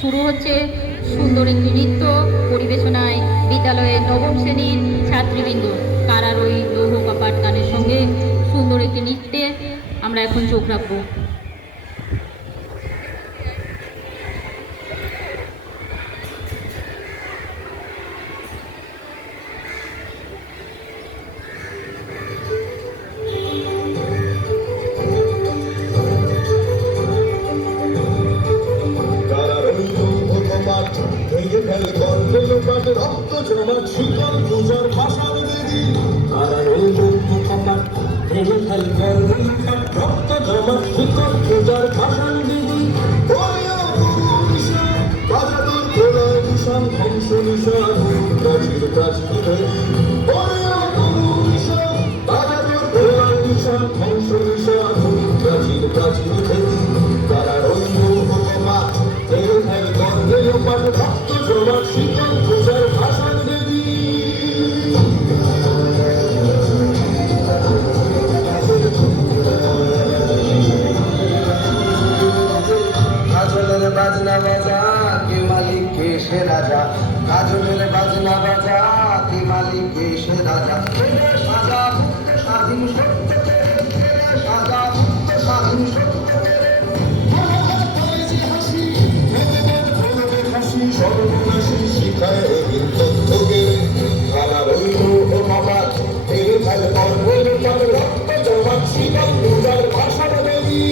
শুরু হচ্ছে সুন্দর একটি নৃত্য পরিবেশনায় বিদ্যালয়ের নবম শ্রেণীর ছাত্রীবৃন্দ কারার ওই লৌহ কপাট গানের সঙ্গে সুন্দর একটি নৃত্যে আমরা এখন চোখ রাখবো। রক্ত জমাট শিকল পূজার ভাষার দেবী তারা কপাট ভেঙে ফেল রক্ত জমাট শিকল পূজার ভাষার দেবী বাজাদুর প্রলয় নিশান ধ্বংস নিশান প্রাচীর প্রাচীর বাজাদুর প্রলয় নিশান ধ্বংস নিশান প্রাচীর প্রাচীর তারা রইল কপাট ভেঙে ফেল রক্ত জমাট শিকল পূজার ভাষার দেবী কাজলের বাজনা বাজা কে মালিক কে সে রাজা কাজলের বাজনা বাজা কে মালিক কে সে রাজা সাজা মুক্ত স্বাধীন সত্য সাজা মুক্ত স্বাধীন সত্য সর্বনাশী শিখায় তথ্যকে তারা রইল ও বাবা এই ফেল কর্মের তার রক্ত জমাট শিকল পূজার ভাষার দেবী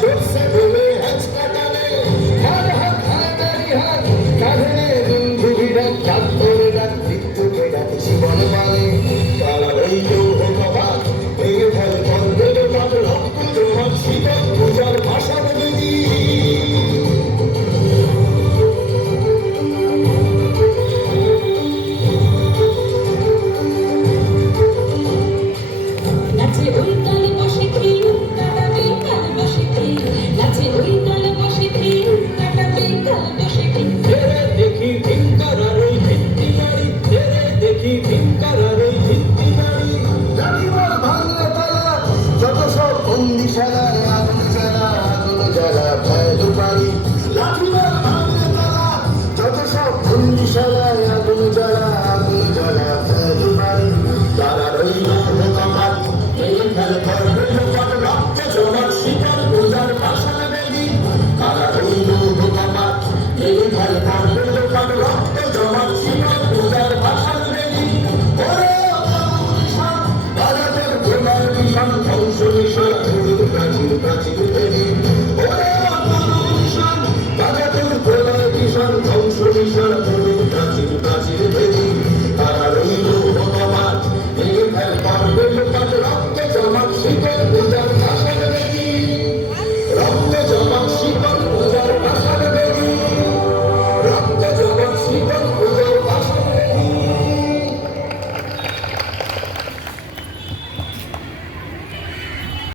जोर से बोले हंस का डाले हर हर खादारी हर काढ़ने बिंदु बिरक कातोर रख मृत्यु के रख जीवन वाले काला रईलो हो बाबा तेरे फल कंदे बाब रक्त जमाट शिकल पूजार भाषा देवी